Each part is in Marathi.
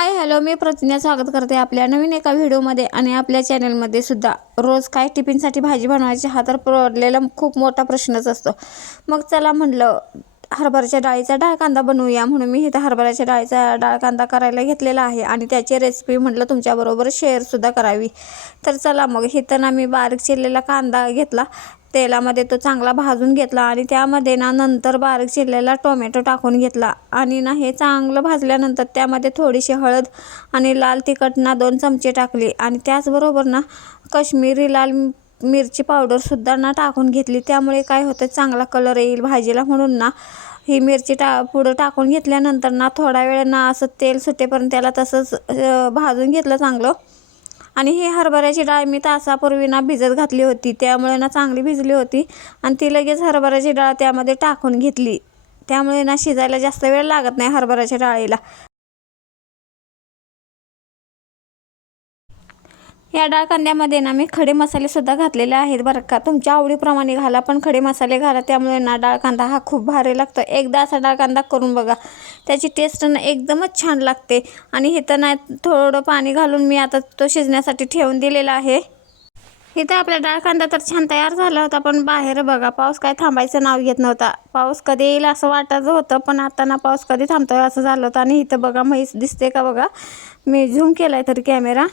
हाय हॅलो, मी प्रतिज्ञा स्वागत करते आपल्या नवीन एका व्हिडिओमध्ये आणि आपल्या चॅनलमध्ये सुद्धा. रोज काय टिफिनसाठी भाजी बनवायची हा तर पडलेला खूप मोठा प्रश्नच असतो. मग चला म्हटलं हरभऱ्याच्या डाळीचा डाळ कांदा बनवूया, म्हणून मी इथं हरभऱ्याच्या डाळीचा डाळ कांदा करायला घेतलेला आहे आणि त्याची रेसिपी म्हटलं तुमच्याबरोबर शेअरसुद्धा करावी. तर चला मग इथं ना मी बारीक चिरलेला कांदा घेतला, तेलामध्ये तो चांगला भाजून घेतला आणि त्यामध्ये ना नंतर बारीक चिरलेला टोमॅटो टाकून घेतला आणि ना हे चांगलं भाजल्यानंतर त्यामध्ये थोडीशी हळद आणि लाल तिखट ना 2 चमचे टाकले आणि त्याचबरोबर ना काश्मीरी लाल मिरची पावडरसुद्धा ना टाकून घेतली. त्यामुळे काय होतं, चांगला कलर येईल भाजीला, म्हणून ना ही मिरची पुढं टाकून घेतल्यानंतर ना थोडा वेळ ना असं तेल सुटेपर्यंत त्याला तसंच भाजून घेतलं चांगलं. आणि ही हरभऱ्याची डाळ मी तासापूर्वी ना भिजत घातली होती, त्यामुळे ना चांगली भिजली होती आणि ती लगेच हरभऱ्याची डाळ त्यामध्ये टाकून घेतली. त्यामुळे ना शिजायला जास्त वेळ लागत नाही हरभऱ्याच्या डाळीला. या डाळ कांद्यामध्ये ना मी खडे मसालेसुद्धा घातलेले आहेत बरं का. तुमच्या आवडीप्रमाणे घाला, पण खडे मसाले घाला, त्यामुळे ना डाळ कांदा हा खूप भारी लागतो. एकदा असा डाळ कांदा करून बघा, त्याची टेस्ट ना एकदमच छान लागते. आणि इथं ना थोडं पाणी घालून मी आता तो शिजण्यासाठी ठेवून दिलेला आहे. इथं आपला डाळ कांदा तर छान तयार झाला होता, पण बाहेर बघा पाऊस काय थांबायचं नाव घेत नव्हता. पाऊस कधी येईल असं वाटायचं होतं, पण आता ना पाऊस कधी थांबतोय असं झालं होतं. आणि इथं बघा म्हैस दिसते का बघा, मी झूम केलाय तरी कॅमेरा.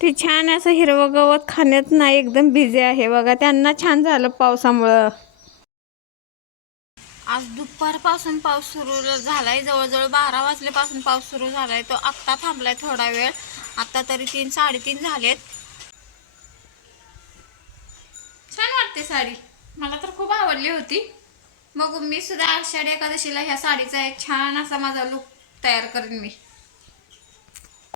ती छान असं हिरवं गवत खाण्यात ना एकदम बिझी आहे बघा. त्यांना छान झालं पावसामुळं. आज दुपारपासून पाऊस सुरू झालाय, जवळजवळ 12 वाजल्यापासून पाऊस सुरू झालाय. तो आत्ता थांबलाय थोडा वेळ, आता तरी 3-3:30 झालेत. छान वाटते साडी, मला तर खूप आवडली होती. मग मी सुद्धा आषाढी एकादशीला ह्या साडीचा एक छान असा माझा लुक तयार करेन मी.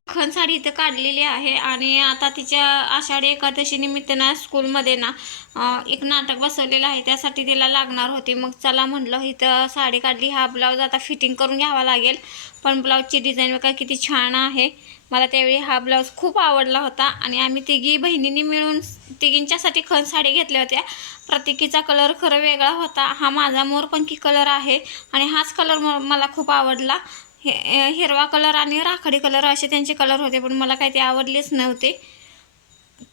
खण साडी इथं काढलेली आहे आणि आता तिच्या आषाढी एकादशी निमित्त ना स्कूलमध्ये ना एक नाटक बसवलेलं आहे, त्यासाठी तिला लागणार होती. मग चला म्हटलं इथं साडी काढली. हा ब्लाऊज आता फिटिंग करून घ्यावा लागेल, पण ब्लाऊजची डिझाईन बघा किती छान आहे. मला त्यावेळी हा ब्लाऊज खूप आवडला होता आणि आम्ही तिघी बहिणींनी मिळून तिघींच्यासाठी खण साडी घेतल्या होत्या. प्रत्येकीचा कलर खरं वेगळा होता. हा माझा मोरपंखी कलर आहे आणि हाच कलर मला खूप आवडला. हिरवा कलर आणि राखाडी कलर असे त्यांचे कलर होते, पण मला काही ते आवडलेच नव्हते.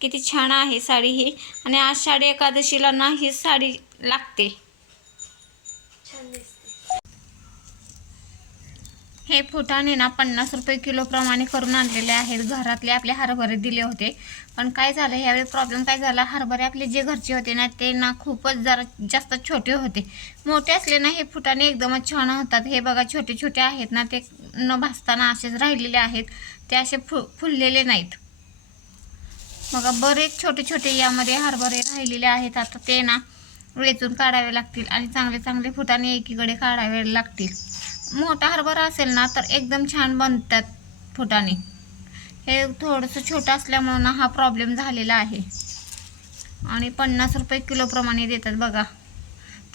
किती छान आहे साडी ही, आणि आषाढी एकादशीला ना ही साडी लागते. हे फुटाणे ना 50 रुपये किलो प्रमाणे करून आणलेले आहेत. घरातले आपले हरभरे दिले होते, पण काय झालं यावेळी प्रॉब्लेम काय झाला, हरभरे आपले जे घरचे होते ना ते ना खूपच जरा जास्त छोटे होते. मोठे असले ना हे फुटाणे एकदमच छान होतात. हे बघा छोटे छोटे आहेत ना, ते न भाजताना असेच राहिलेले आहेत, ते असे फुललेले नाहीत बघा. बरेच छोटे छोटे यामध्ये हरभरे राहिलेले आहेत. आता ते ना वेचून काढावे लागतील आणि चांगले चांगले फुटाणे एकीकडे काढावे लागतील. मोठा हरभरा असेल ना तर एकदम छान बनतात फुटाणे. हे थोडंसं छोटं असल्यामुळे ना हा प्रॉब्लेम झालेला आहे. आणि 50 रुपये किलो प्रमाणे देतात बघा.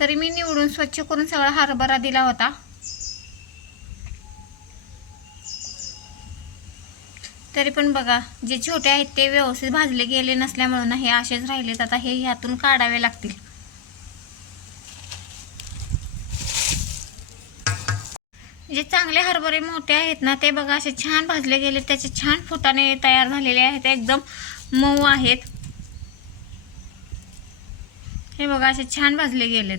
तरी मी निवडून स्वच्छ करून सगळा हरभरा दिला होता. तरी पण बघा जे छोटे आहेत ते व्यवस्थित भाजले गेले नसल्यामुळे ना हे असेच राहिलेत. आता हे ह्यातून काढावे लागतील. जे चांगले हरभरे मोठे आहेत ना ते बघा असे छान भाजले गेले, त्याचे छान फुटाणे तयार झालेले आहेत, एकदम मऊ आहेत. हे बघा असे छान भाजले गेलेत.